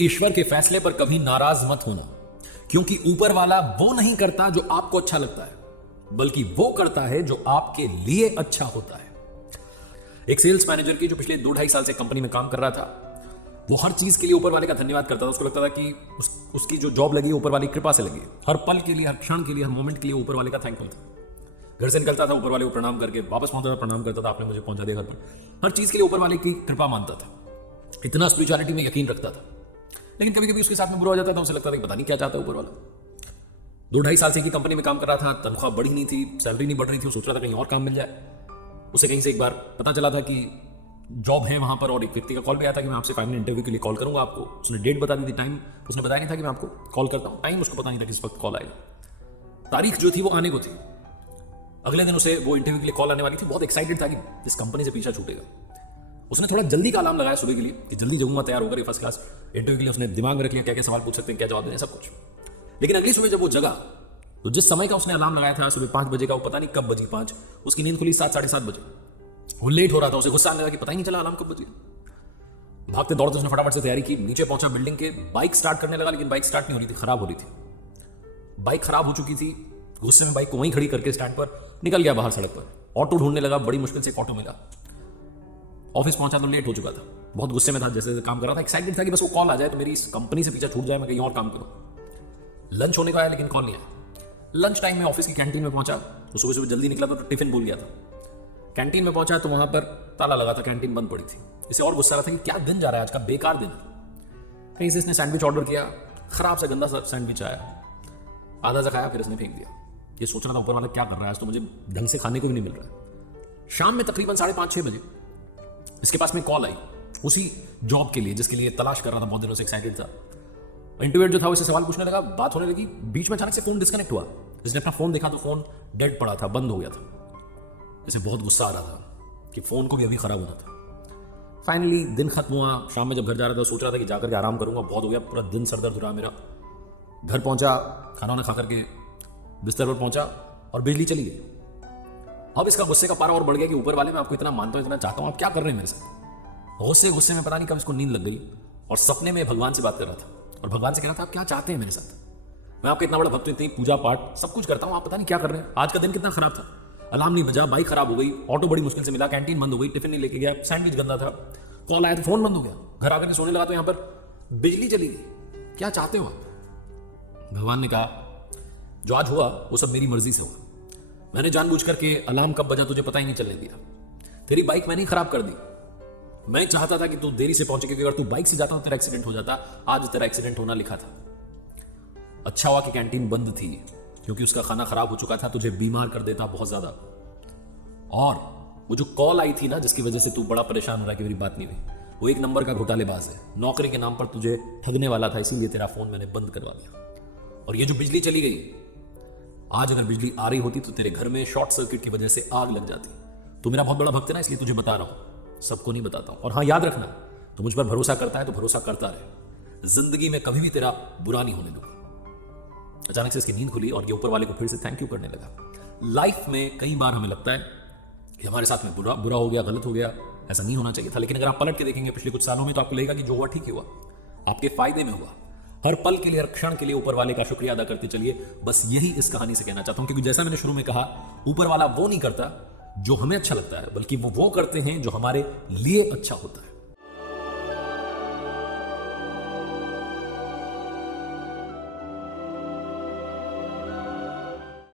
ईश्वर के फैसले पर कभी नाराज मत होना, क्योंकि ऊपर वाला वो नहीं करता जो आपको अच्छा लगता है, बल्कि वो करता है जो आपके लिए अच्छा होता है। एक सेल्स मैनेजर की जो पिछले 2-2.5 साल से कंपनी में काम कर रहा था, वो हर चीज के लिए ऊपर वाले का धन्यवाद करता था। उसको लगता था कि उसकी जो जॉब लगी ऊपर वाली कृपा से लगी। हर पल के लिए, हर क्षण के लिए, हर मोमेंट के लिए ऊपर वाले का थैंकफुल था। घर से निकलता था, ऊपर वाले को प्रणाम करके वापस पहुंचता था, प्रणाम करता था, आपने मुझे पहुंचा दिया घर पर। हर चीज के लिए ऊपर वाले की कृपा मानता था, इतना स्पिरिचुअलिटी में यकीन रखता था। लेकिन कभी कभी उसके साथ में बुरा हो जाता था, उसे लगता था कि पता नहीं क्या चाहता है ऊपर वाला। 2-2.5 साल से की कंपनी में काम कर रहा था, तनख्वाह बढ़ी नहीं थी, सैलरी नहीं बढ़ रही थी। वो सोच रहा था कहीं और काम मिल जाए। उसे कहीं से एक बार पता चला था कि जॉब है वहां पर, और एक व्यक्ति का कॉल भी आया था कि मैं आपसे फाइनल इंटरव्यू के लिए कॉल करूंगा आपको। उसने डेट बता दी थी, टाइम उसने बताया नहीं था कि मैं आपको कॉल करता हूं। टाइम उसको पता नहीं था किस वक्त कॉल आएगा। तारीख जो थी वो आने को थी। अगले दिन उसे वो इंटरव्यू के लिए कॉल आने वाली थी। बहुत एक्साइटेड था कि इस कंपनी से पीछा छूटेगा। उसने थोड़ा जल्दी का अलार्म लगाया सुबह के लिए कि जल्दी जगूंगा, तैयार होकर फर्स्ट क्लास इंटरव्यू के लिए। उसने दिमाग में रख लिया क्या क्या सवाल पूछ सकते हैं, क्या जवाब देने, सब कुछ। लेकिन अगली सुबह जब वो जगा, तो जिस समय का उसने अलार्म लगाया था सुबह 5 बजे का, वो पता नहीं कब बजी 5, उसकी नींद खुली 7, 7:30 बजे। वो लेट हो रहा था, उसे गुस्सा आने लगा कि पता ही नहीं चला अलार्म कब बज गया। भागते दौड़ते उसने फटाफट से तैयारी की, नीचे पहुंचा बिल्डिंग के, बाइक स्टार्ट करने लगा, लेकिन बाइक स्टार्ट नहीं हो रही थी, खराब हो रही थी। बाइक खराब हो चुकी थी। गुस्से में बाइक को वहीं खड़ी करके स्टैंड पर निकल गया बाहर सड़क पर। ऑटो ढूंढने लगा, बड़ी मुश्किल से एक ऑटो मिला। ऑफिस पहुंचा तो लेट हो चुका था। बहुत गुस्से में था, जैसे जैसे काम कर रहा था, एक्साइटेड था कि बस वो कॉल आ जाए तो मेरी इस कंपनी से पीछा छूट जाए, मैं कहीं और काम करूं। लंच होने का आया लेकिन कॉल नहीं आया। लंच टाइम में ऑफिस की कैंटीन में पहुंचा। तो सुबह सुबह जल्दी निकला तो टिफिन भूल गया था। कैंटीन में पहुंचा तो वहां पर ताला लगा था, कैंटीन बंद पड़ी थी। इसे और गुस्सा आ रहा था कि क्या दिन जा रहा है आज का, बेकार दिन। कहीं से इसने सैंडविच ऑर्डर किया, खराब सा गंदा सा सैंडविच आया। आधा सा खाया, फिर इसने फेंक दिया। ये सोच रहा था ऊपर वाला क्या कर रहा है, आज तो मुझे ढंग से खाने को भी नहीं मिल रहा है। शाम में तकरीबन 5:30-6 बजे इसके पास में कॉल आई, उसी जॉब के लिए जिसके लिए तलाश कर रहा था, बहुत दिनों से एक्साइटेड था। इंटरव्यूअर जो था उससे सवाल पूछने लगा, बात होने लगी। बीच में अचानक से फोन डिस्कनेक्ट हुआ। इसने अपना फोन देखा तो फोन डेड पड़ा था, बंद हो गया था। इसे बहुत गुस्सा आ रहा था कि फोन को भी अभी खराब होना था। फाइनली दिन खत्म हुआ। शाम में जब घर जा रहा था सोच रहा था कि जाकर के आराम करूंगा, बहुत हो गया, पूरा दिन सर दर्द हो रहा मेरा। घर पहुंचा, खाना वाना खा करके बिस्तर पर पहुंचा और बिजली चली गई। अब इसका गुस्से का पारा और बढ़ गया कि ऊपर वाले, मैं आपको इतना मानता हूं, इतना चाहता हूं, आप क्या कर रहे हैं मेरे साथ। गुस्से में पता नहीं कब इसको नींद लग गई और सपने में भगवान से बात कर रहा था और भगवान से कह रहा था आप क्या चाहते हैं मेरे साथ। मैं आपका इतना बड़ा भक्त हूं, इतनी पूजा पाठ सब कुछ करता हूं, आप पता नहीं क्या कर रहे हैं। आज का दिन कितना खराब था, अलार्म नहीं बजा, बाइक खराब हो गई, ऑटो बड़ी मुश्किल से मिला, कैंटीन बंद हो गई, टिफिन नहीं लेके गया, सैंडविच गंदा था, कॉल आया तो फोन बंद हो गया, घर आकर के सोने लगा तो यहां पर बिजली चली गई। क्या चाहते हो आप। भगवान ने कहा जो आज हुआ वो सब मेरी मर्जी से हुआ। मैंने जानबूझ करके अलार्म कब बजा तुझे पता ही नहीं चलने दिया। तेरी बाइक मैंने ही खराब कर दी। मैं चाहता था कि तू देरी से पहुंचे, क्योंकि अगर तू बाइक से जाता तो तेरा एक्सीडेंट हो जाता। आज तेरा एक्सीडेंट होना लिखा था। अच्छा हुआ कि कैंटीन बंद थी, क्योंकि उसका खाना खराब हो चुका था, तुझे बीमार कर देता बहुत ज्यादा। और वो जो कॉल आई थी ना, जिसकी वजह से तू बड़ा परेशान हो रहा है कि मेरी बात नहीं हुई, वो एक नंबर का घोटालेबाज है, नौकरी के नाम पर तुझे ठगने वाला था, इसीलिए तेरा फोन मैंने बंद करवा दिया। और ये जो बिजली चली गई, आज अगर बिजली आ रही होती तो तेरे घर में शॉर्ट सर्किट की वजह से आग लग जाती। तू मेरा बहुत बड़ा भक्त है ना, इसलिए तुझे बता रहा हूं, सबको नहीं बताता हूं। और हाँ, याद रखना, तो मुझ पर भरोसा करता है तो भरोसा करता रहे, जिंदगी में कभी भी तेरा बुरा नहीं होने दूंगा। अचानक से इसकी नींद खुली और ये ऊपर वाले को फिर से थैंक यू करने लगा। लाइफ में कई बार हमें लगता है कि हमारे साथ में बुरा हो गया, गलत हो गया, ऐसा नहीं होना चाहिए था। लेकिन अगर आप पलट के देखेंगे पिछले कुछ सालों में, तो आपको लगेगा कि जो हुआ ठीक ही हुआ, आपके फायदे में हुआ। हर पल के लिए, हर क्षण के लिए ऊपर वाले का शुक्रिया अदा करते चलिए। बस यही इस कहानी से कहना चाहता हूं, क्योंकि जैसा मैंने शुरू में कहा, ऊपर वाला वो नहीं करता जो हमें अच्छा लगता है, बल्कि वो करते हैं जो हमारे लिए अच्छा होता है।